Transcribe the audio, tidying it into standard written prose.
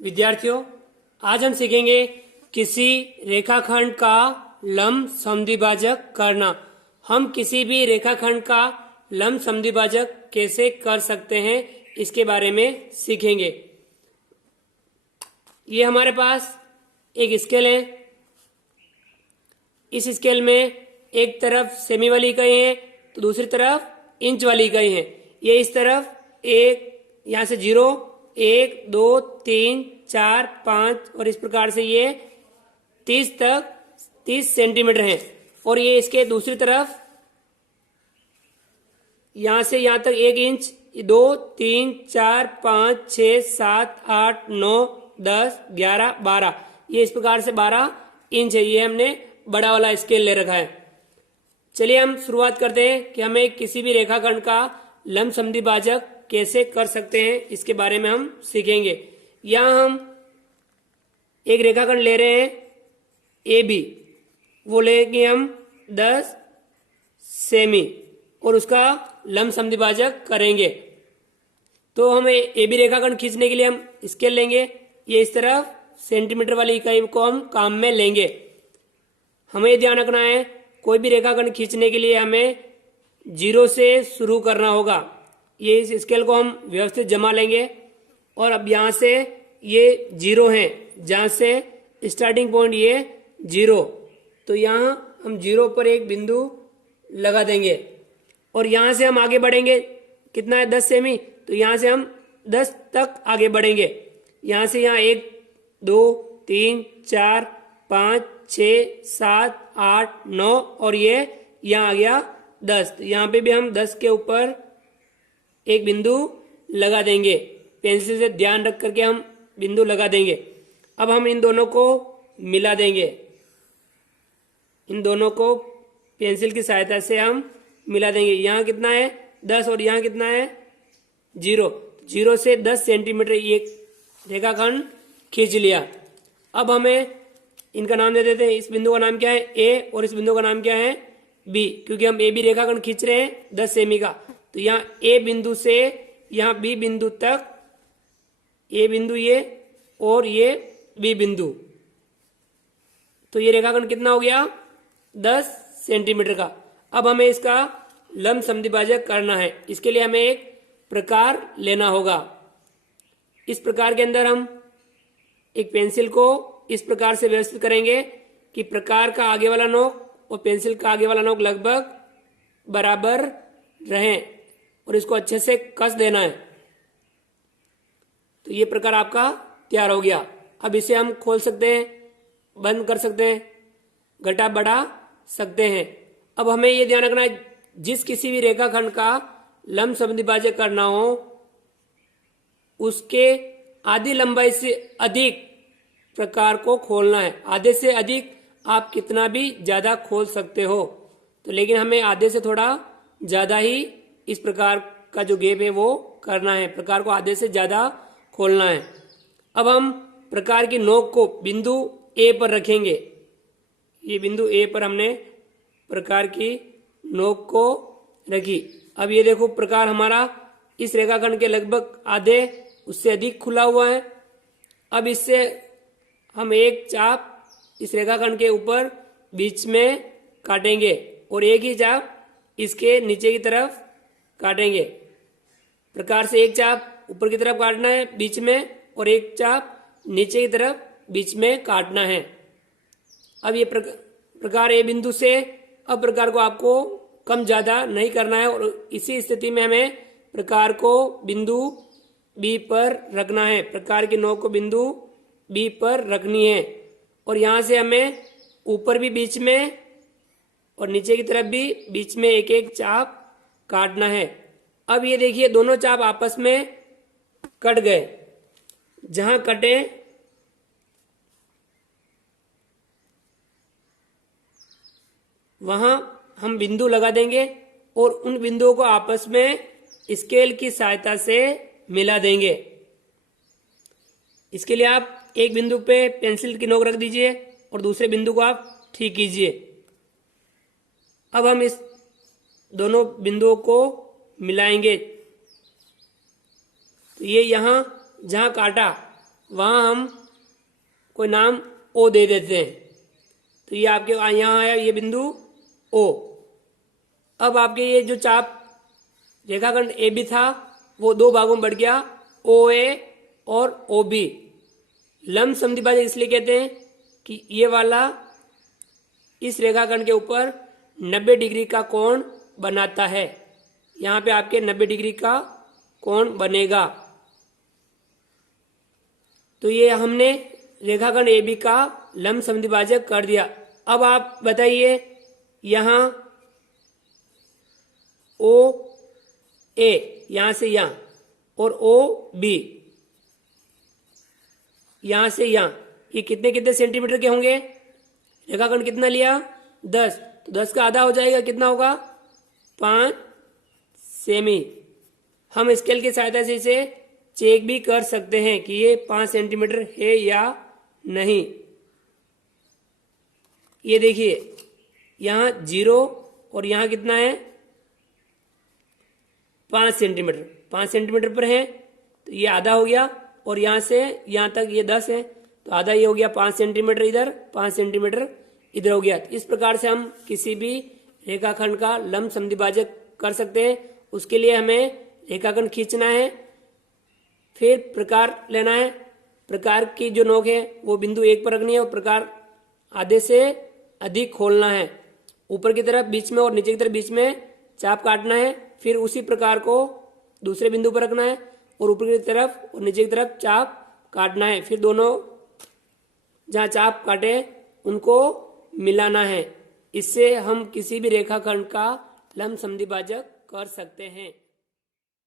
विद्यार्थियों, आज हम सीखेंगे किसी रेखाखंड का लंब समद्विभाजक करना। हम किसी भी रेखाखंड का लंब समद्विभाजक कैसे कर सकते हैं इसके बारे में सीखेंगे। ये हमारे पास एक स्केल है। इस स्केल में एक तरफ सेमी वाली इकाई है तो दूसरी तरफ इंच वाली इकाई है। ये इस तरफ एक, यहाँ से 0, 1, 2, 3, 4, 5 और इस प्रकार से ये 30 सेंटीमीटर है। और ये इसके दूसरी तरफ यहां से यहां तक 1 इंच, 2, 3, 4, 5, 6, 7, 8, 9, 10, 11, 12, ये इस प्रकार से 12 इंच है। ये हमने बड़ा वाला स्केल ले रखा है। चलिए हम शुरुआत करते हैं कि हमें किसी भी रेखाखंड का लंब समद्विभाजक कैसे कर सकते हैं, इसके बारे में हम सीखेंगे। यहां हम एक रेखाखंड ले रहे हैं ए बी, वो लेंगे हम 10 सेमी और उसका लंब समद्विभाजक करेंगे। तो हमें ए बी रेखाखंड खींचने के लिए हम स्केल लेंगे। ये इस तरफ सेंटीमीटर वाली इकाई को हम काम में लेंगे। हमें ध्यान रखना है, कोई भी रेखाखंड खींचने के लिए हमें 0 से शुरू करना होगा। ये इस स्केल को हम व्यवस्थित जमा लेंगे और अब यहाँ से ये 0 है, जहाँ से स्टार्टिंग पॉइंट ये 0, तो यहाँ हम 0 पर एक बिंदु लगा देंगे और यहाँ से हम आगे बढ़ेंगे। कितना है? 10 सेमी। तो यहाँ से हम 10 तक आगे बढ़ेंगे। यहाँ से यहाँ 1, 2, 3, 4, 5, 6, 7, 8, 9 और ये यहाँ आ गया 10। तो यहाँ पे भी हम 10 के ऊपर एक बिंदु लगा देंगे। पेंसिल से ध्यान रख करके हम बिंदु लगा देंगे। अब हम इन दोनों को मिला देंगे। इन दोनों को पेंसिल की सहायता से हम मिला देंगे। यहाँ कितना है? 10 और यहाँ कितना है? 0। 0 से 10 सेंटीमीटर ये रेखाखंड खींच लिया। अब हमें इनका नाम दे देते हैं। इस बिंदु का नाम क्या है? ए, और इस बिंदु का नाम क्या है? बी, क्योंकि हम ए बी रेखाखंड खींच रहे हैं 10 सेमी का। तो यहाँ ए बिंदु से यहाँ बी बिंदु तक, ए बिंदु ये और ये बी बिंदु, तो ये रेखाखंड कितना हो गया? 10 सेंटीमीटर का। अब हमें इसका लंब समद्विभाजक करना है। इसके लिए हमें एक प्रकार लेना होगा। इस प्रकार के अंदर हम एक पेंसिल को इस प्रकार से व्यवस्थित करेंगे कि प्रकार का आगे वाला नोक और पेंसिल का आगे वाला नोक लगभग बराबर रहें और इसको अच्छे से कस देना है। तो ये प्रकार आपका तैयार हो गया। अब इसे हम खोल सकते हैं, बंद कर सकते हैं, घटा बढ़ा सकते हैं। अब हमें ये ध्यान रखना है, जिस किसी भी रेखाखंड का लंब समद्विभाजक करना हो उसके आधी लंबाई से अधिक प्रकार को खोलना है। आधे से अधिक आप कितना भी ज्यादा खोल सकते हो, तो लेकिन हमें आधे से थोड़ा ज्यादा ही इस प्रकार का जो गैप है वो करना है। प्रकार को आधे से ज्यादा खोलना है। अब हम प्रकार की नोक को बिंदु ए पर रखेंगे। ये बिंदु ए पर हमने प्रकार की नोक को रखी। अब ये देखो, प्रकार हमारा इस रेखाखंड के लगभग आधे उससे अधिक खुला हुआ है। अब इससे हम एक चाप इस रेखाखंड के ऊपर बीच में काटेंगे और एक ही चाप इसके नीचे की तरफ काटेंगे। प्रकार से एक चाप ऊपर की तरफ काटना है बीच में, और एक चाप नीचे की तरफ बीच में काटना है। अब ये प्रकार ए बिंदु से अब प्रकार को आपको कम ज्यादा नहीं करना है और इसी स्थिति में हमें प्रकार को बिंदु बी पर रखना है। प्रकार की नोक को बिंदु बी पर रखनी है और यहां से हमें ऊपर भी बीच में और नीचे की तरफ भी बीच में एक एक चाप काटना है। अब ये देखिए, दोनों चाप आपस में कट गए। जहां कटे वहां हम बिंदु लगा देंगे और उन बिंदुओं को आपस में स्केल की सहायता से मिला देंगे। इसके लिए आप एक बिंदु पे पेंसिल की नोक रख दीजिए और दूसरे बिंदु को आप ठीक कीजिए। अब हम इस दोनों बिंदुओं को मिलाएंगे। तो ये यहाँ जहाँ काटा वहां हम कोई नाम ओ दे देते हैं। तो ये आपके यहाँ आया ये बिंदु ओ। अब आपके ये जो चाप रेखाखंड ए बी था वो दो भागों में बढ़ गया, ओ ए और ओ बी। लंब समद्विभाजक इसलिए कहते हैं कि ये वाला इस रेखाखंड के ऊपर 90 डिग्री का कोण बनाता है। यहाँ पे आपके 90 डिग्री का कोण बनेगा। तो ये हमने रेखाखंड ए बी का लंब समद्विभाजक कर दिया। अब आप बताइए यहां ओ ए यहां से यहां और ओ बी यहां से यहां, ये कितने कितने सेंटीमीटर के होंगे? रेखाखंड कितना लिया? 10, तो 10 का आधा हो जाएगा, कितना होगा? 5 सेमी। हम स्केल की सहायता से इसे चेक भी कर सकते हैं कि ये 5 सेंटीमीटर है या नहीं। ये देखिए यहां 0 और यहां कितना है? 5 सेंटीमीटर। 5 सेंटीमीटर पर है तो ये आधा हो गया, और यहां से यहां तक ये 10 है तो आधा ये हो गया 5 सेंटीमीटर इधर, 5 सेंटीमीटर इधर हो गया। तो इस प्रकार से हम किसी भी रेखाखंड का लंब समद्विभाजक कर सकते हैं। उसके लिए हमें रेखाखंड खींचना है, फिर प्रकार लेना है। प्रकार की जो नोक है वो बिंदु 1 पर रखनी है और प्रकार आधे से अधिक खोलना है। ऊपर की तरफ बीच में और नीचे की तरफ बीच में चाप काटना है, फिर उसी प्रकार को दूसरे बिंदु पर रखना है और ऊपर की तरफ और नीचे की तरफ चाप काटना है। फिर दोनों जहाँ चाप काटे उनको मिलाना है। इससे हम किसी भी रेखाखंड का लंब समद्विभाजक कर सकते हैं।